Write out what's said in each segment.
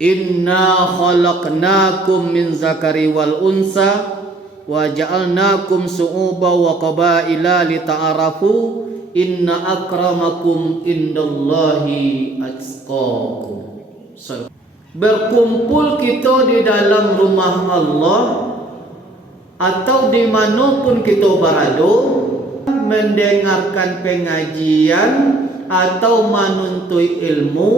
Inna khalaqnakum min zakari wal unsa wa ja'alnakum su'uba wa qabaila lita'arafu inna akramakum indallahi atqakum. Berkumpul kita di dalam rumah Allah atau dimanapun kita berada, mendengarkan pengajian atau menuntut ilmu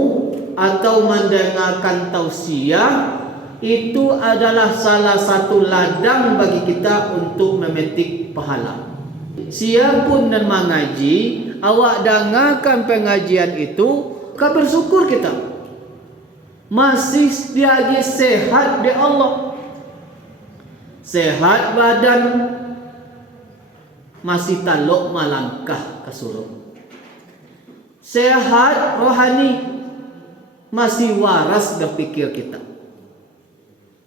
atau mendengarkan tausiah, itu adalah salah satu ladang bagi kita untuk memetik pahala. Siapapun dan mengaji, awak dengarkan pengajian itu, kau bersyukur kita masih lagi sehat di Allah, sehat badan, masih taluk melangkah ke surga, sehat rohani, masih waras berpikir kita.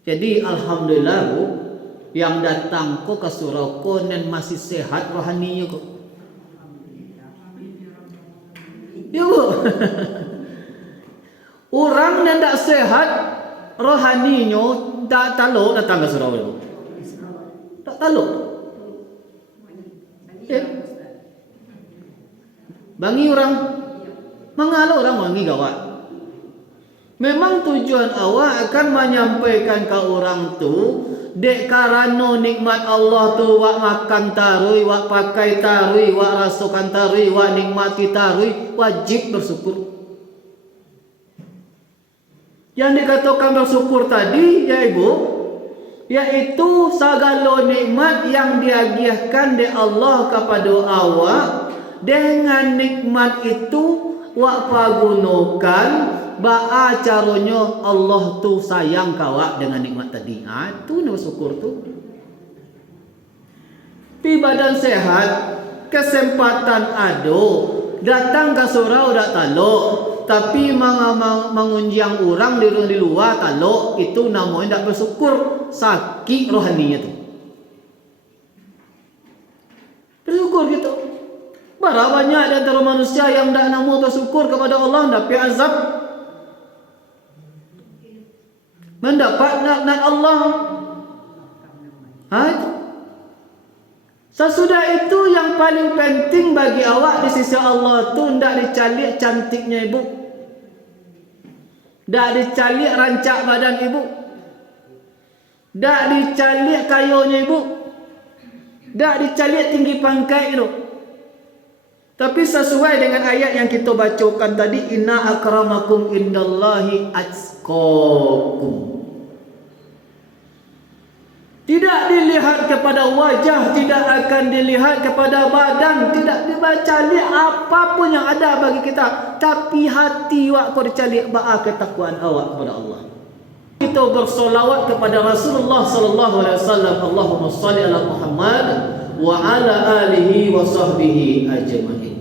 Jadi alhamdulillah Bu, yang datang ko ke surga dan masih sehat rohaninya kok. Ya Bu. Orang yang tak sehat rohaninya tak taluk datang ke surga Bu. Tak taluk. Bangi orang mengalah orang wangi gawat. Memang tujuan awak akan menyampaikan ke orang tu, dek karena nikmat Allah tu wak makan tarui, wak pakai tarui, wak rasukan tarui, wak nikmati tarui, wajib bersyukur. Yang dikatakan bersyukur tadi ya Ibu, yaitu segala nikmat yang diagiahkan di Allah kepada awak. Dengan nikmat itu wak pagunakan ba'a caranya Allah tu sayang kawak dengan nikmat tadi. Tu nak bersyukur tu. Pi badan sehat, kesempatan ada, datang ke surau dak taluk, tapi mengunjang orang di luar taluk, itu namanya tak bersyukur, sakit rohaninya tu. Bersyukur gitu. Berapa banyak di antara manusia yang tak mau bersyukur kepada Allah, dapat azab, mendapat laknat Allah. Sesudah itu yang paling penting bagi awak di sisi Allah tu ndak dicalik cantiknya Ibu, ndak dicalik rancak badan Ibu, ndak dicalik kayonya Ibu, ndak dicalik tinggi pangkat itu. Tapi sesuai dengan ayat yang kita bacakan tadi, inna akramakum indallahi atqakum. Tidak dilihat kepada wajah, tidak akan dilihat kepada badan, tidak dibacali apapun yang ada bagi kita, tapi hati awak kau dicali ba'a ketakwaan awak kepada Allah. Kita bersolawat kepada Rasulullah sallallahu alaihi wasallam, Allahumma shalli ala Muhammad wa ala alihi wa sahbihi ajma'in.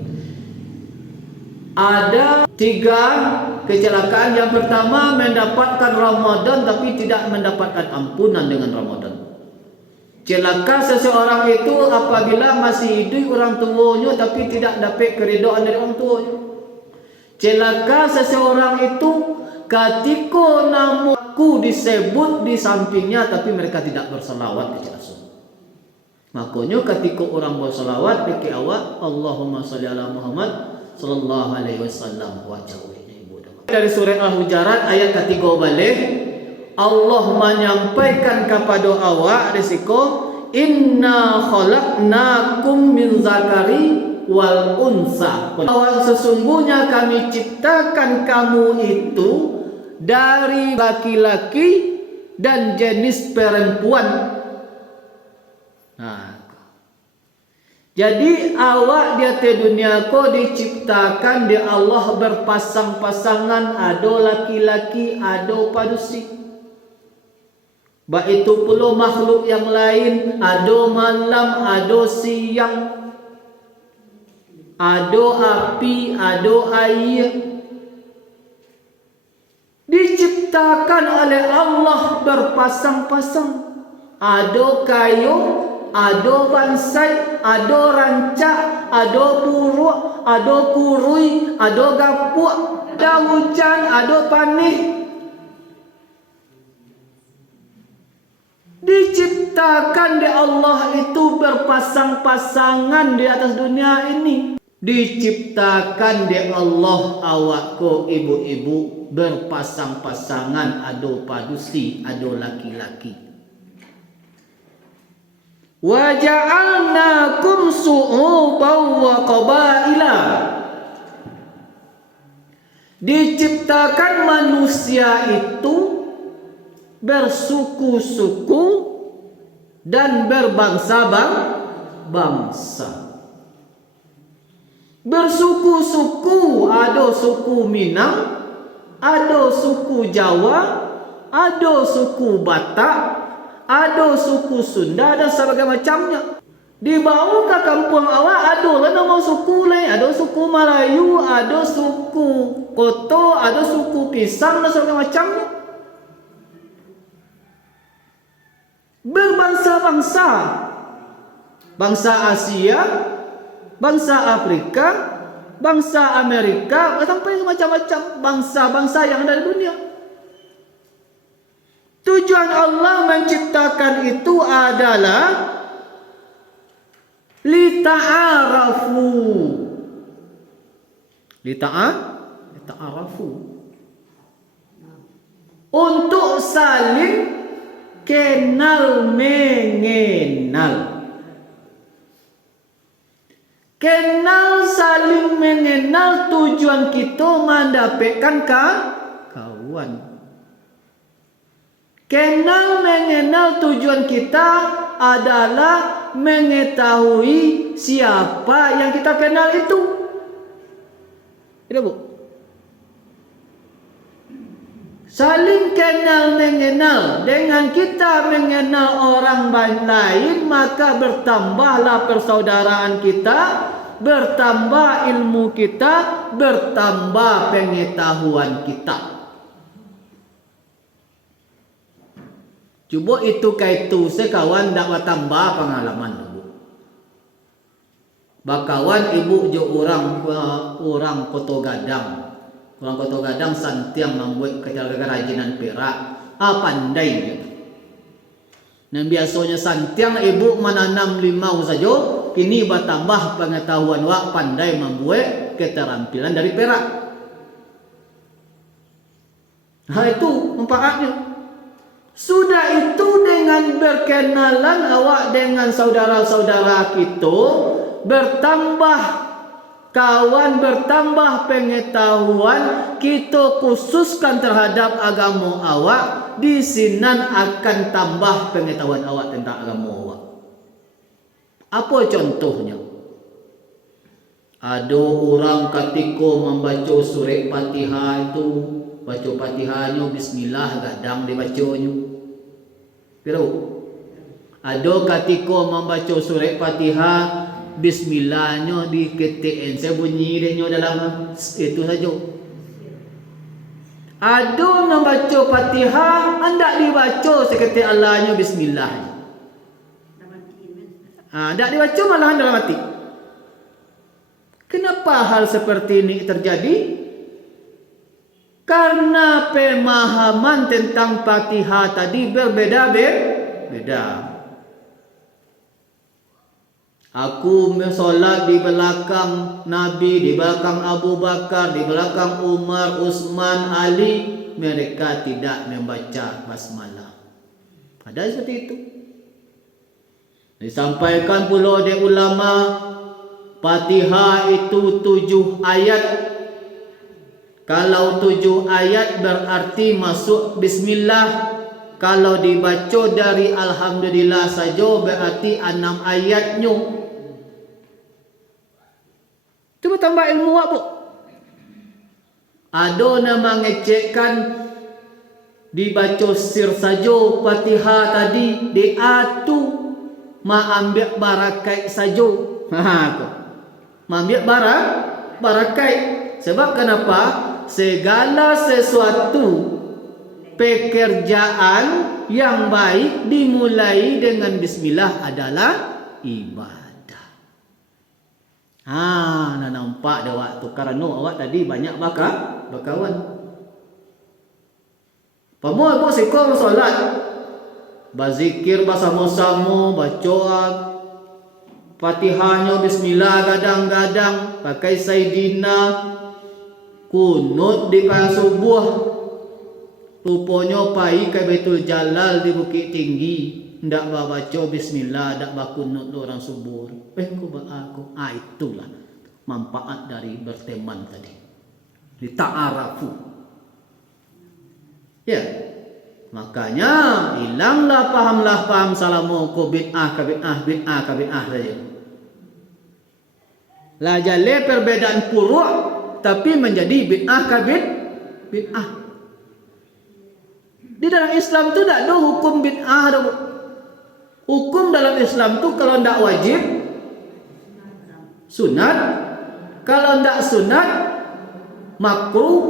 Ada 3 kecelakaan. Yang pertama, mendapatkan Ramadan tapi tidak mendapatkan ampunan dengan Ramadan. Celaka seseorang itu apabila masih hidup orang tuanya tapi tidak dapat keridhaan dari orang tuanya. Celaka seseorang itu ketika namaku disebut di sampingnya tapi mereka tidak berselawat kepada Rasul. Makanya ketika orang berselawat bagi awak, Allahumma shalli ala Muhammad sallallahu alaihi wasallam wa jawabnya. Dari surah Al-Hujurat ayat ketiga balik, Allah menyampaikan kepada awak risiko, inna khalaqnakum min zakari wal unsa. Bahwa sesungguhnya kami ciptakan kamu itu dari laki-laki dan jenis perempuan. Jadi awak di atas dunia ko diciptakan di Allah berpasang-pasangan, ada laki-laki, ada padusi. Baik itu pula makhluk yang lain, ada malam, ada siang, ada api, ada air. Diciptakan oleh Allah berpasang-pasang. Ada kayu, ada bansai, ada rancak, ada buruk, ada kurui, ada gapuk, ada hujan, ada panih. Diciptakan di Allah itu berpasang-pasangan di atas dunia ini. Diciptakan di Allah awak ko ibu-ibu berpasang-pasangan, ado padusi, ado laki-laki. Wa ja'alnakum su'uban wa qabaila. Diciptakan manusia itu bersuku-suku dan berbangsa-bangsa. Bersuku-suku, ada suku Minang, ada suku Jawa, ada suku Batak, ada suku Sunda dan sebagainya macamnya. Dibawa ke kampung awak ada lah nama suku lain, ada suku Melayu, ada suku Koto, ada suku Pisang dan sebagainya macamnya. Berbangsa-bangsa, bangsa Asia, bangsa Afrika, bangsa Amerika, sampai macam-macam bangsa-bangsa yang ada di dunia. Tujuan Allah menciptakan itu adalah lita'arafu. Lita'arafu. Untuk saling kenal mengenal. Kenal saling mengenal, tujuan kita mendapatkan kawan. Kenal mengenal, tujuan kita adalah mengetahui siapa yang kita kenal itu. Tidak, Bu? Saling kenal mengenal. Dengan kita mengenal orang lain, maka bertambahlah persaudaraan kita, bertambah ilmu kita, bertambah pengetahuan kita. Cuba itu kaitu sekawan dak tambah pengalaman dulu. Bakawan ibu jo orang Koto Gadang. Orang Koto Gadang santiang membuat kerajinan perak. Pandai dia. Dan biasanya santiang ibu menanam limau saja, kini bertambah pengetahuan wak pandai membuat keterampilan dari perak. Nah itu manfaatnya. Sudah itu dengan berkenalan awak dengan saudara-saudara kita, bertambah kawan, bertambah pengetahuan, kita khususkan terhadap agama awak, di sinan akan tambah pengetahuan awak tentang agama awak. Apa contohnya? Ada orang ketika membaca surat Fatihah itu, baca Fatihahnya bismillah gadang dibacanya. Tahu? Ada ketika membaca surat Fatihah bismillahnya di ketiin saya bunyi dia dalam itu saja. Ada membaca Fatihah hendak dibaca seketik Allahnya bismillah. Hendak dibaca malahan dalam hati. Kenapa hal seperti ini terjadi? Karena pemahaman tentang Fatihah tadi berbeda-beda. Aku mensolat di belakang Nabi, di belakang Abu Bakar, di belakang Umar, Utsman, Ali. Mereka tidak membaca basmalah. Ada seperti itu. Disampaikan pula oleh ulama, Fatihah itu 7 ayat. Kalau 7 ayat berarti masuk bismillah. Kalau dibaca dari alhamdulillah saja berarti 6 ayatnya. Cuba tambah ilmu awak, Bu. Ada nama ngecekkan dibaca sir saja Fatihah tadi diatu ma ambil barakai saja. Ma ambil barakai. Sebab kenapa? Segala sesuatu pekerjaan yang baik dimulai dengan bismillah adalah ibadah. Nak nampak dah waktu karena awak tadi banyak bakawan. Pamoy pun sekong solat. Bazikir bersama-sama, baca Fatihahnya bismillah gadang-gadang, pakai Sayyidina, kunut di pas subuh. Rupanya pai ke Baitul Jalal di Bukit Tinggi, ndak baca bismillah, ndak bakunut orang subuh. Kau aku. Itulah manfaat dari berteman tadi. Lita'arafu. Ya. Makanya hilanglah paham salamu ku bid'ah saja. La jale perbedaan furu' tapi menjadi bid'ah bid'ah. Di dalam Islam tu tak ada hukum bid'ah. Hukum dalam Islam tu kalau tidak wajib sunat, kalau tidak sunat makruh,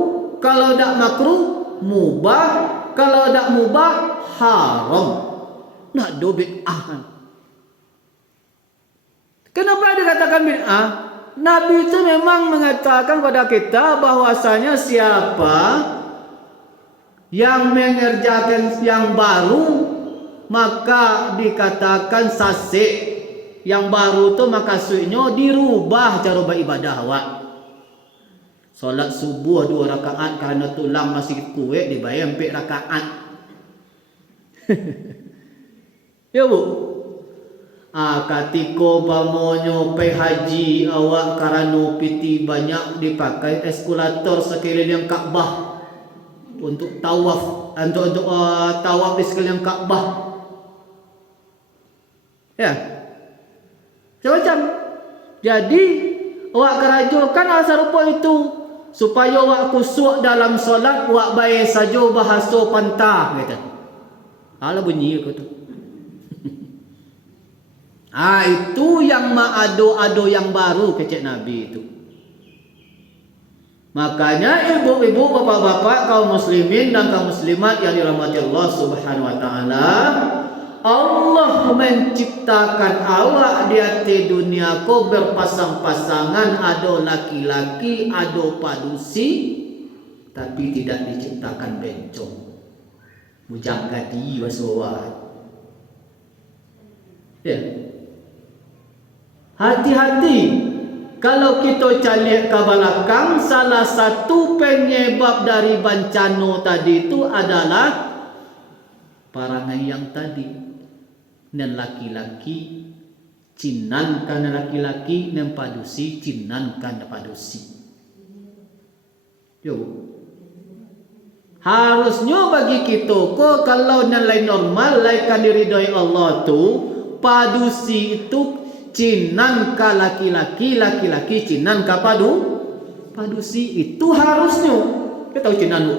kalau tidak makruh mubah, kalau tidak mubah haram. Nak do bid'ah. Kenapa dikatakan bid'ah? Nabi itu memang mengatakan pada kita bahwasanya siapa yang mengerjakan yang baru maka dikatakan sasik. Yang baru tu maka sunnah dirubah cara beribadah awak. Solat subuh 2 rakaat kerana tulang masih kuat dibayar 4 rakaat. Ya bu. Ketika pamonyo pergi haji awak kerana piti banyak dipakai eskulator sekeliling Kaabah untuk tawaf, untuk tawaf di sekeliling Kaabah. Ya. Macam. Jadi awak kerajukan asal rupa itu supaya awak khusyuk dalam solat, awak baik saja bahasa pantah kata. Ala bunyi kata. Itu yang ado-ado yang baru kecek Nabi itu. Makanya ibu-ibu, bapak-bapak, kaum muslimin dan kaum muslimat yang dirahmati Allah Subhanahu wa taala, Allah menciptakan awak di atas dunia ko berpasang-pasangan, ada laki-laki, ada padusi, tapi tidak diciptakan bencong. Mujangkadi wasawat. Ya. Hati-hati kalau kita cari ke belakang, salah satu penyebab dari bencana tadi itu adalah perangai yang tadi. Dan laki-laki cinankan laki-laki, dan padusi cinankan padusi. Yo. Harusnya bagi kita ko kalau nilai normal laikan diridhoi Allah tu, padusi itu cinan ka laki-laki, laki-laki cinan ka padusi, itu harusnya. Kita tahu cinan bu?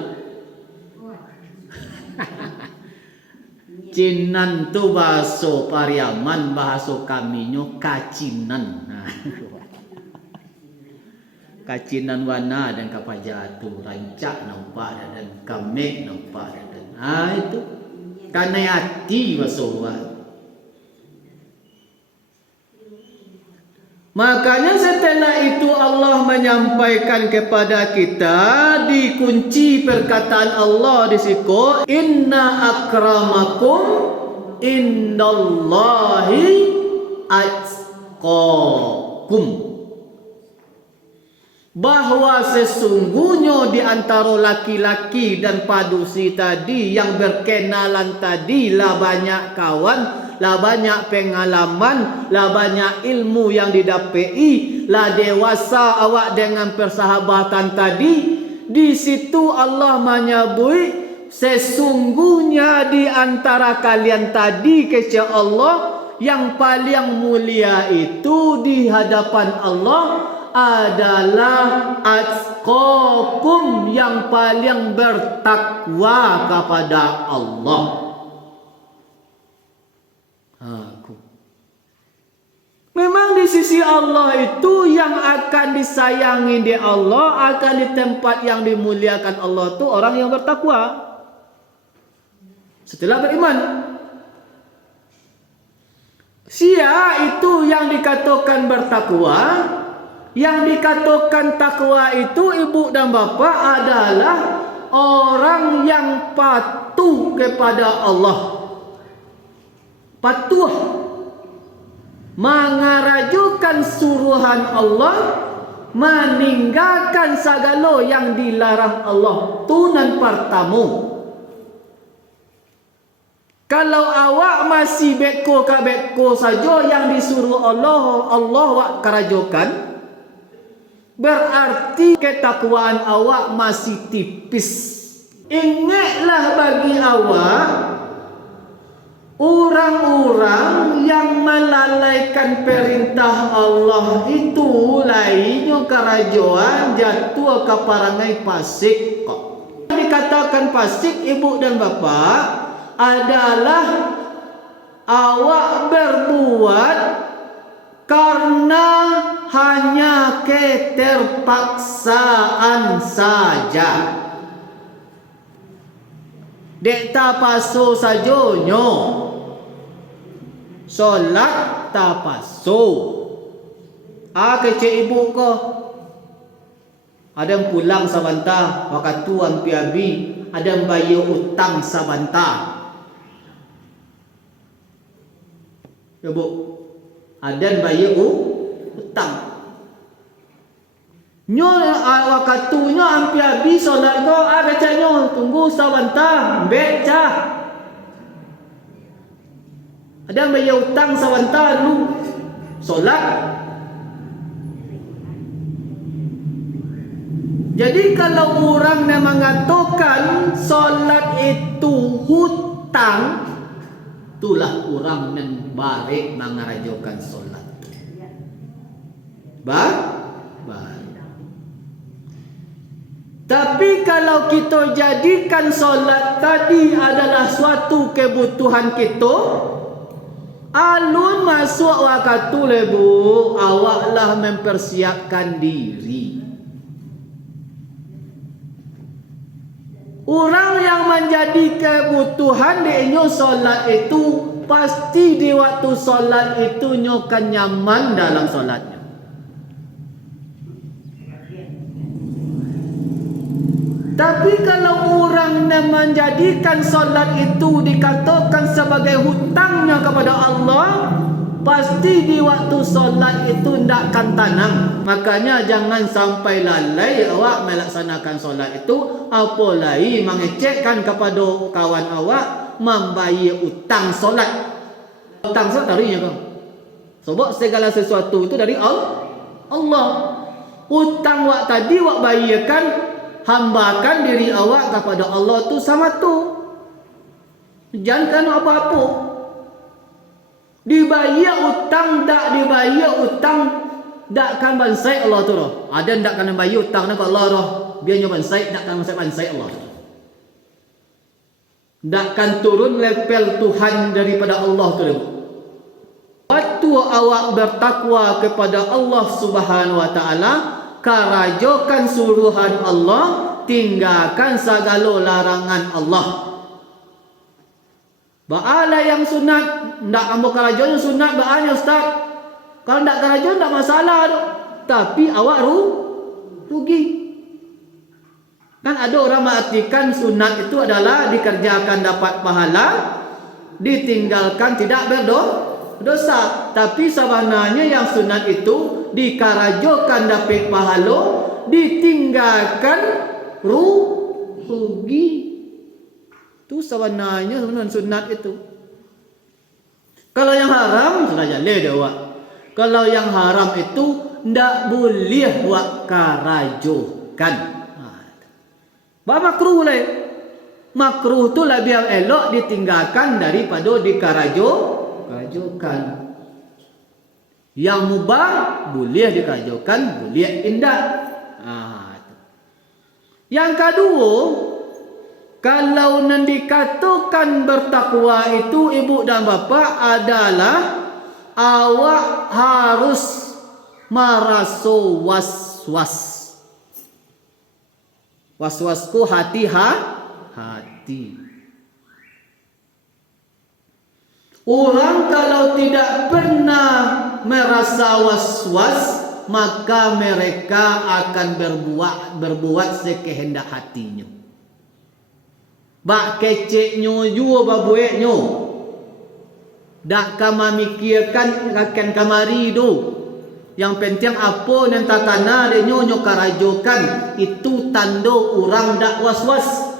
Cinan tu bahasa Pariaman, bahasa kaminyo kacinan. Kacinan wana dan kapajatu, rancak nampak dan kamek nampak dan itu kanayati bahasa. Makanya setelah itu Allah menyampaikan kepada kita, dikunci perkataan Allah di situ, inna akramakum indallahi atqakum. Bahwa sesungguhnya di antara laki-laki dan padusi tadi yang berkenalan tadi lah banyak kawan, lah banyak pengalaman, lah banyak ilmu yang didapati, lah dewasa awak dengan persahabatan tadi. Di situ Allah menyebut sesungguhnya di antara kalian tadi kepada Allah yang paling mulia itu di hadapan Allah adalah atqakum, yang paling bertakwa kepada Allah. Memang di sisi Allah itu yang akan disayangi di Allah, akan di tempat yang dimuliakan Allah itu orang yang bertakwa setelah beriman. Sia itu yang dikatakan bertakwa. Yang dikatakan takwa itu ibu dan bapa adalah orang yang patuh kepada Allah. patuh mengarajukan suruhan Allah, meninggalkan segala yang dilarang Allah. Tunan pertama. Kalau awak masih beko saja yang disuruh Allah wak kerajukan, berarti ketakwaan awak masih tipis. Ingatlah bagi awak, orang-orang yang melalaikan perintah Allah itu lainnya kerajaan jatuh ke perangai fasik. Dikatakan fasik ibu dan bapa adalah awak berbuat karena hanya keterpaksaan saja. Dek tapaso sajonyo, solat tapaso. Kecik ibu ko, ada yang pulang sabanta, waktu ampi-abi, ada yang bayar utang sabanta. Ya bu, ada yang bayar utang. Nyo wakatunya ampi habis solat ko, kacanya tunggu sabanta, beca. Ada yang bayar utang sabanta lu solat. Jadi kalau orang yang mengatakan solat itu hutang, itulah orang yang baik mengarajukan solat. Baik. Tapi kalau kita jadikan solat tadi adalah suatu kebutuhan kita, alun masuk waktu lebu, awaklah mempersiapkan diri. Orang yang menjadi kebutuhan dia solat itu, pasti di waktu solat itu nyokan nyaman dalam solatnya. Tapi kalau orang yang menjadikan solat itu dikatakan sebagai hutangnya kepada Allah, pasti di waktu solat itu tidak akan tenang. Makanya jangan sampai lalai awak melaksanakan solat itu, apalagi mengecekkan kepada kawan awak membayar utang solat. Utang solat darinya kau. Sebab segala sesuatu itu dari Allah. Utang wak tadi wak bayarkan, hambakan diri awak kepada Allah tu sama tu. Jangan apa-apa. Dibayar utang, tak dibayar utang, tak akan bansai Allah tu roh. Ada tak akan bayar utang nak Allah roh. Biarnya bansai, tak akan bansai Allah. Tak akan turun level Tuhan daripada Allah tu roh. Waktu awak bertakwa kepada Allah Subhanahu Wa Taala, karajokan suruhan Allah, tinggalkan segala larangan Allah. Ba'ala yang sunat, ndak ambo karajon sunat ba'anya ustaz. Kalau ndak karajon ndak masalah tu. Tapi awak rugi. Kan ada orang mengartikan sunat itu adalah dikerjakan dapat pahala, ditinggalkan tidak berdosa. Tapi sebenarnya yang sunat itu dikarajokan dapat pahala, ditinggalkan rugi. Itu sebenarnya sunat itu. Kalau yang haram sudah jaleh dah awak. Kalau yang haram itu ndak boleh awak karajokan. Bah makruh lah. Makruh tu lebih elok ditinggalkan daripada dikarajokan. Yang mubah boleh dikarajokan, boleh indah. Yang kedua, kalau nan dikatakan bertakwa itu ibu dan bapa adalah awak harus merasa was-was. Was-wasku hati. Orang kalau tidak pernah merasa was-was, maka mereka akan berbuat sekehendak hatinya. Bak keceknya jua babueknya. dak kama mikirkan akan kamari do. Yang penting apa yang takana de nyo karajokan itu tando orang dak was-was.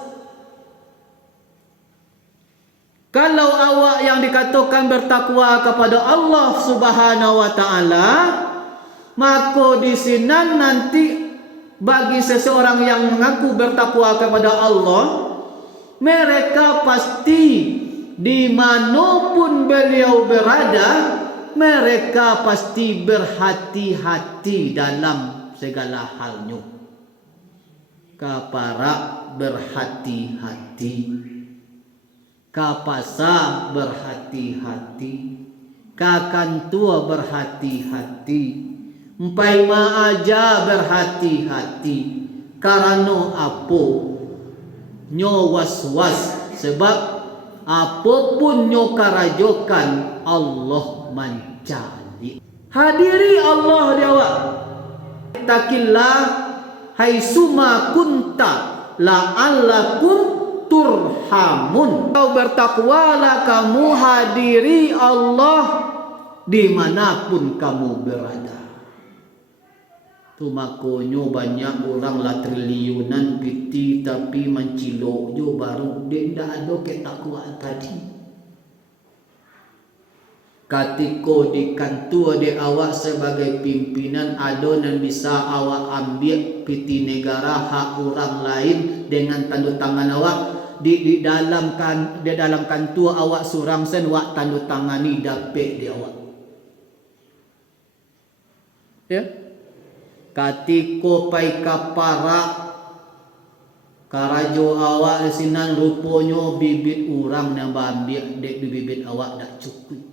Kalau awak yang dikatakan bertakwa kepada Allah Subhanahu wa taala, maka di sini nanti bagi seseorang yang mengaku bertakwa kepada Allah, mereka pasti dimanapun beliau berada, mereka pasti berhati-hati dalam segala halnya. Kapara berhati-hati, kapasa berhati-hati, kakantua berhati-hati, empai aja berhati-hati. Karena apa? Nyo was-was, sebab apapun nyo karajokan Allah mencari. Hadiri Allah jawab, takillah haitsuma kunta la'allakum turhamun. Kau bertakwalah kamu, hadiri Allah dimanapun kamu berada. Tu makonyo banyak orang lah triliunan piti tapi mencilok jo baru dia ndak ada ketakwaan tadi. Katiko di kantor de awak sebagai pimpinan ada yang bisa awak ambil piti negara hak orang lain dengan tanda tangan awak di dalam kantor awak surang sen wak tanda tangani dapat di awak. Ya. Katiko pai kapara karajo awak sinan ruponyo bibit urang yang ambil dek bibit awak dak cukup.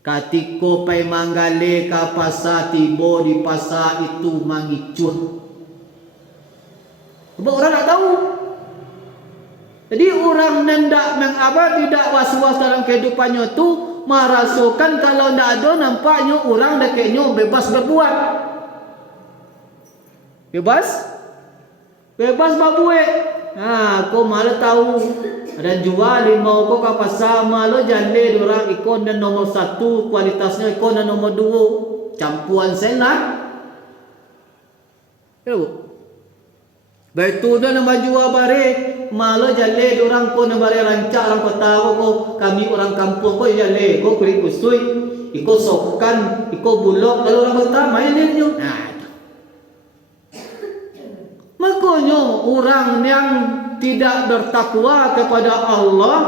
Katiko pai manggale ka pasar tibo di pasar itu mangicuh. Sebab orang tak tahu. Jadi orang nendak tidak was-was dalam kehidupannya tu merasukan kalau ndak ada nampaknya orang dekatnya bebas berbuat. Bebas berbuat. Kau malah tahu ada jual limau kau ke pasar malah jande orang ikon dan nomor 1 kualitasnya ikon dan nomor 2 campuran senat. Ya bu. Baik tu dah nama jual bare malah jale orang ko na bare rancak orang kota ko kami orang kampung ko jale ko kuri kusui iko sokan iko bulok kalau orang kota main dia. Makanya orang yang tidak bertakwa kepada Allah,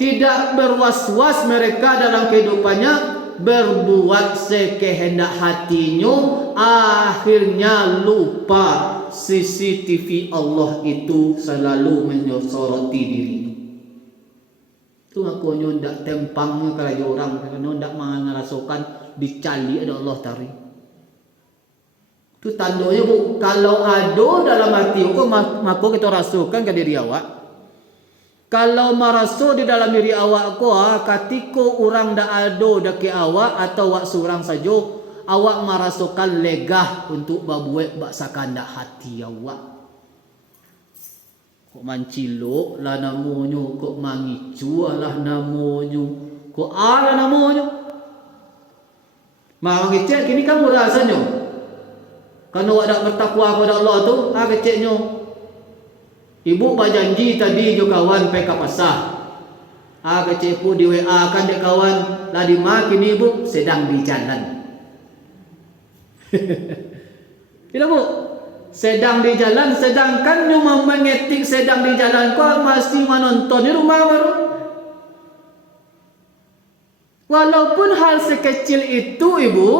tidak berwas-was mereka dalam kehidupannya, berbuat sekehendak hatinya, akhirnya lupa CCTV Allah itu selalu menyoroti dirinya. Itu makanya ndak tempang kalau orang kerana ndak mengarasokan dicali ada Allah tari. Itu tandanya bu, kalau ada dalam hati kau maka kita rasakan ke diri awak. Kalau merasa di dalam diri awak kau, katiko orang dak ada daki awak atau awak seorang saja, awak merasakan legah untuk berbuat baksakan dak hati awak. Kok mancilok lah namanya, kok mangicu lah namanya, kok ala namanya. Mangicet kini kamu rasanya. Karena awak dak bertakwa kepada Allah tu, keceknya. Ibu berjanji tadi jo kawan pergi ke pasar. Kecek pun di WA kan dek kawan, lah di makin ibu sedang di jalan. Tidak bu, sedang di jalan, sedangkan cuma mengetik sedang di jalan kau masih menonton di rumah baru. Walaupun hal sekecil itu ibu,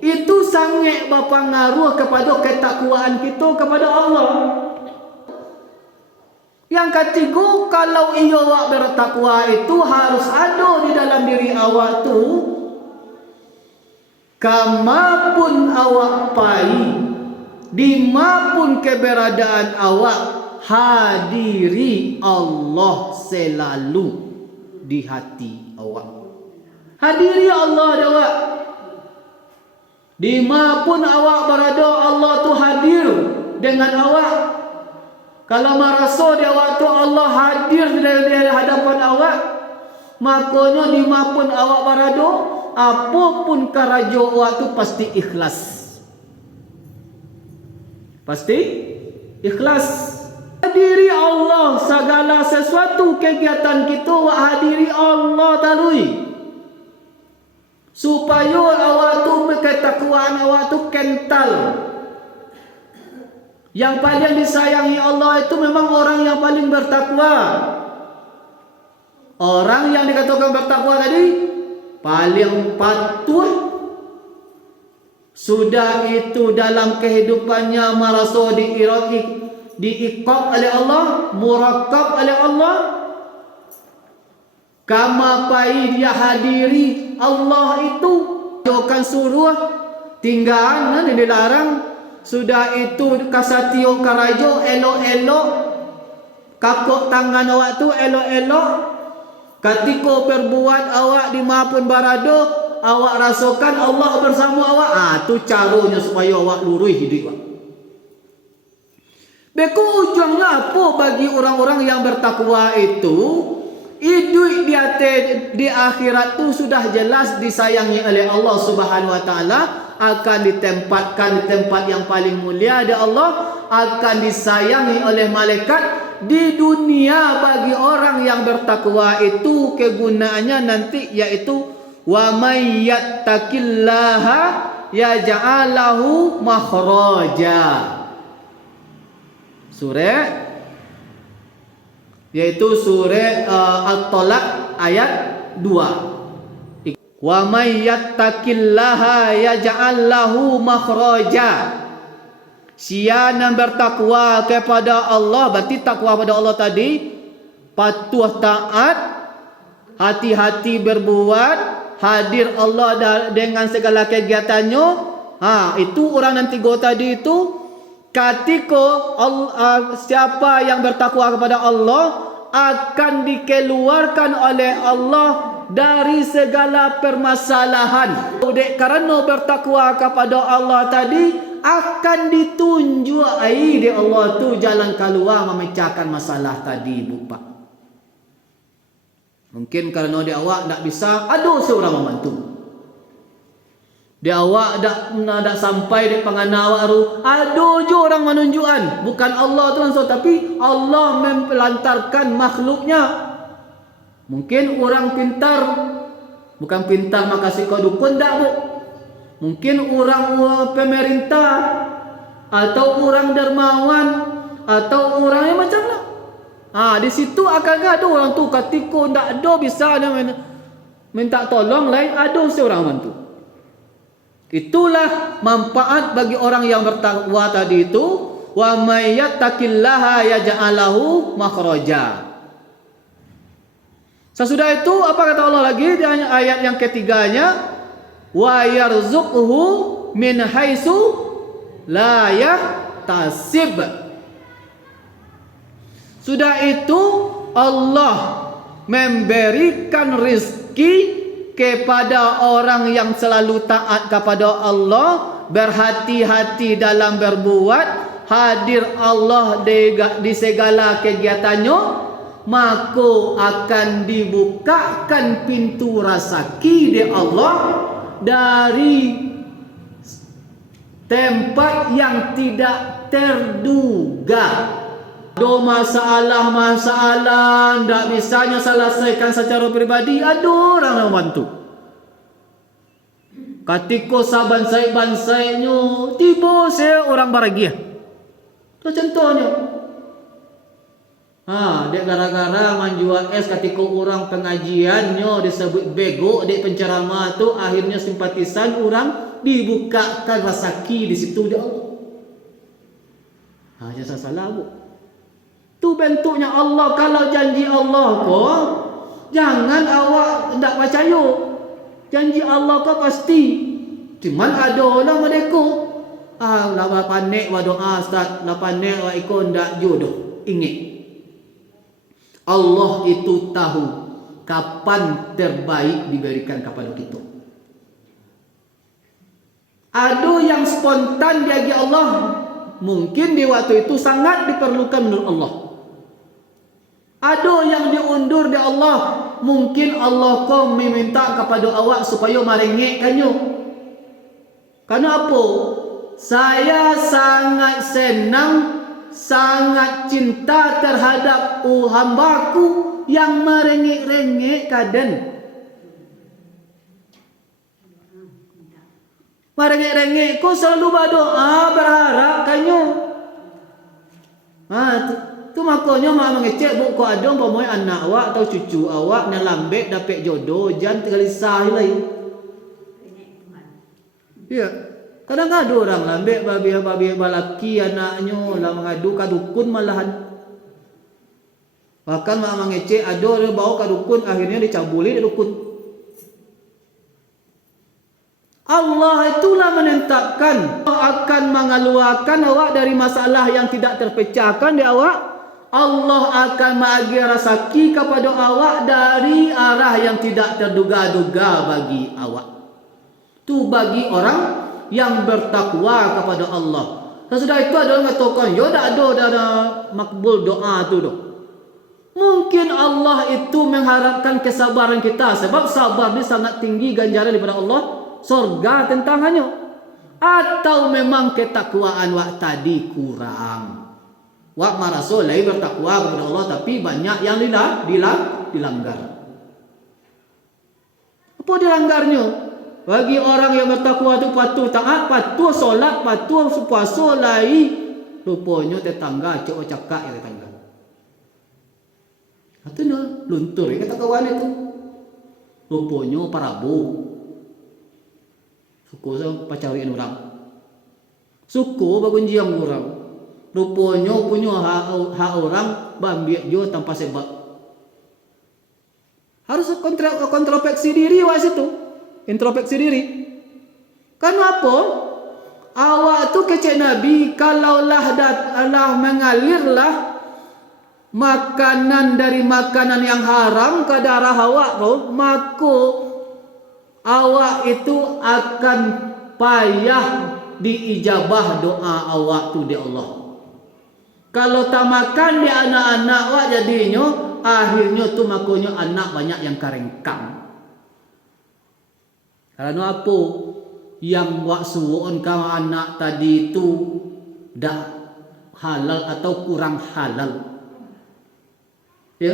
itu sangat berpengaruh kepada ketakwaan kita kepada Allah. Yang ketiga, kalau ia awak bertakwa itu harus ada di dalam diri awak tu, kamapun awak pai, dimapun keberadaan awak, hadiri Allah selalu di hati awak. Hadiri Allah awak. Dimapun awak berada, Allah tu hadir dengan awak. Kalau merasa di awak tu Allah hadir di hadapan awak, makanya dimapun awak barado, apapun karajo awak tu pasti ikhlas. Pasti ikhlas. Hadiri Allah, segala sesuatu kegiatan kita awak hadiri Allah talui. Supaya awak tu ketakwaan awak tu kental. Yang paling disayangi Allah itu memang orang yang paling bertakwa. Orang yang dikatakan bertakwa tadi paling patuh. Sudah itu dalam kehidupannya merasa diiqab oleh Allah, murakab oleh Allah. Kama pai dia hadiri Allah itu jokan suruh tinggalan dan dilarang. Sudah itu kasatio karajo elok-elok, kakok tangan awak tu elok-elok. Ketika berbuat awak dimapun barado, awak rasakan Allah bersama awak. Tu caranya supaya awak lurus hidup awak. Beku ujungnya apa bagi orang-orang yang bertakwa itu? Hidup di akhirat tu sudah jelas disayangi oleh Allah Subhanahu wa taala, akan ditempatkan di tempat yang paling mulia di Allah, akan disayangi oleh malaikat. Di dunia bagi orang yang bertakwa itu kegunaannya nanti yaitu wa may yattaqillaha yaj'alahu makhraja. Surah yaitu surah At-Talaq ayat 2. Wa may yattaqillaha yaj'al lahu makhraja. Siapa bertakwa kepada Allah, berarti takwa pada Allah tadi patuh taat, hati-hati berbuat, hadir Allah dengan segala kegiatannya. Itu orang nanti go tadi itu ketika siapa yang bertakwa kepada Allah akan dikeluarkan oleh Allah dari segala permasalahan. Karena bertakwa kepada Allah tadi akan ditunjuk di Allah tu jalan keluar memecahkan masalah tadi, Pak. Mungkin kerana dia awak tak bisa, ada seorang membantu. Dia awak tak sampai di pengana awak ru, ada je orang menunjukkan. Bukan Allah tu langsung, tapi Allah mempelantarkan makhluknya. Mungkin orang pintar, bukan pintar makasih kau dukun tak, Bu. Mungkin orang pemerintah atau orang dermawan atau orang yang macam lah. Di situ akan ada orang tu ketika tak ada bisa minta tolong lain, ada seorang bantu. Itulah manfaat bagi orang yang bertakwa tadi itu. Wa may yattaqillaha yaj'alahu makhraja. Sesudah itu apa kata Allah lagi di ayat yang ketiganya? Wa yarzuqhu min haitsu la yahtasib. Sudah itu Allah memberikan rezeki kepada orang yang selalu taat kepada Allah, berhati-hati dalam berbuat, hadir Allah di segala kegiatannya, maka akan dibukakan pintu rezeki di Allah dari tempat yang tidak terduga. Ada masalah-masalah tak bisanya selesaikan secara pribadi, ada orang yang bantu. Ketika saban-saibanya tiba saya orang bahagia. Itu contohnya. Dia gara-gara menjual es ketika orang pengajiannya disebut bego, dia penceramah tu akhirnya simpatisan orang dibukakan rezeki di situ dia Allah. Jangan salah, Bu. Tu bentuknya Allah. Kalau janji Allah kau, jangan awak tak percaya. Janji Allah kau pasti. Cuman ada orang mereka lah panik wa doa Ustaz, lah panik wa ikut ndak jodoh. Ingat, Allah itu tahu kapan terbaik diberikan kepada kita. Ada yang spontan bagi Allah, mungkin di waktu itu sangat diperlukan menurut Allah. Ada yang diundur di Allah, mungkin Allah kau meminta kepada awak supaya merengekkannya. Karena apa? Saya sangat senang, sangat cinta terhadap hambaku yang merengek-rengek kaden. Merengek-rengek kau selalu berdoa berharap kanyo. Tu makanya mak mengecek bu ko adong pamoy anak awak atau cucu awak na lambek dapat jodoh jan tinggal sah lain. Ya. Kadang ada orang lambek babi balaki anaknya lah mengadu ka dukun malahan. Bahkan mak mengecek ada orang bawa ka dukun akhirnya dicabuli di dukun. Allah itulah menetapkan akan mengeluarkan awak dari masalah yang tidak terpecahkan di awak. Allah akan bagi rezeki kepada awak dari arah yang tidak terduga-duga bagi awak. Tu bagi orang yang bertakwa kepada Allah. Sesudah itu ada orang mengatakan, "Yo dak ada makbul doa tu doh." Mungkin Allah itu mengharapkan kesabaran kita sebab sabar ni sangat tinggi ganjaran daripada Allah. Surga tentangannya. Atau memang ketakwaan wak tadi kurang. Wak marasul lain bertakwa kepada Allah tapi banyak yang dilanggar. Apa dilanggarnya? Bagi orang yang bertakwa itu patuh taat, patuh solat, patuh puasa lain. Rupanya tetangga cok cakak ya tetangga. Itu nih luntur ya kata kawan itu. Rupanya parabu. Suku saya pacarian orang. Suku bagunjiang orang. Rupanya punya hak orang bambiak jo tanpa sebab. Harus kontrospeksi diri wak situ. Introspeksi diri. Kenapa? Awak tu kecek Nabi kalaulah Allah mengalirlah makanan dari makanan yang haram ke darah awak tu, maka awak itu akan payah diijabah doa awak tu di Allah. Kalau tak makan di anak-anak awak jadinya akhirnya tu makanya anak banyak yang karengkang. Karena apa? Yang wak suwon kau anak tadi itu dah halal atau kurang halal. Ya,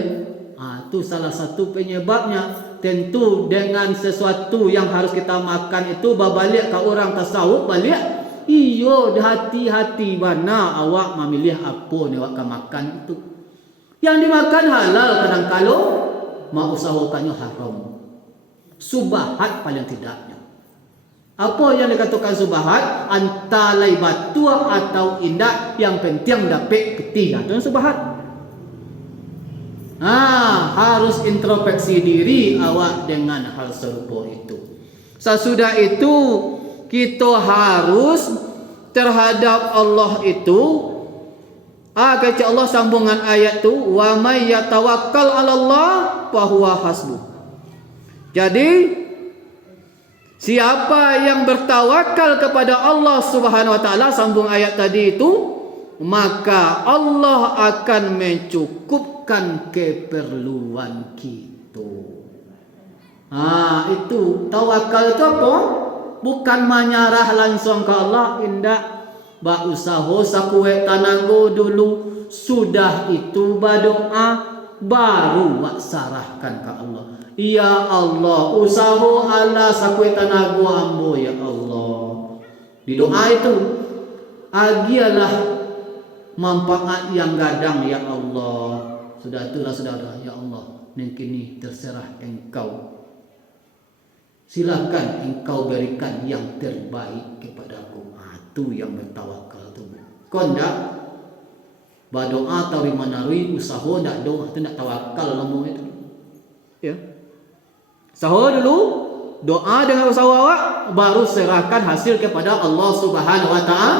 itu salah satu penyebabnya. Tentu dengan sesuatu yang harus kita makan itu berbalik ke orang tasawuf balik. Iyo, hati-hati mana awak memilih apa ni awak akan makan itu. Yang dimakan halal kadang-kadang mau usahakannya haram. Subahat paling tidaknya. Apa yang dikatakan subahat? Antalai batu atau indah yang penting dapat ketiga. Itu subahat. Harus introspeksi diri awak dengan hal serupa itu. Sesudah itu kita harus terhadap Allah itu kata Allah sambungan ayat tu wa may yatawakkal 'ala Allah fa huwa hasbuh. Jadi siapa yang bertawakal kepada Allah Subhanahu wa taala sambung ayat tadi itu maka Allah akan mencukupkan keperluan kita. Itu tawakal itu apa? Bukan menyerah langsung ke Allah, indah. Ba usaha sakuwe tanago dulu, sudah itu berdoa baru wak sarahkan ke Allah. Ya Allah, usaha ala sakuwe tanago ambo ya Allah. Di doa itu agialah manfaat yang gadang ya Allah. Sudah itulah saudara ya Allah, kini terserah Engkau. Silakan Engkau berikan yang terbaik kepadaku. Itu yang bertawakal tu. Kau ndak berdoa atau rimanarui usaha ndak doa tu ndak tawakal lama itu. Ya. Usaha dulu, doa dengan usaha awak baru serahkan hasil kepada Allah Subhanahu wa taala.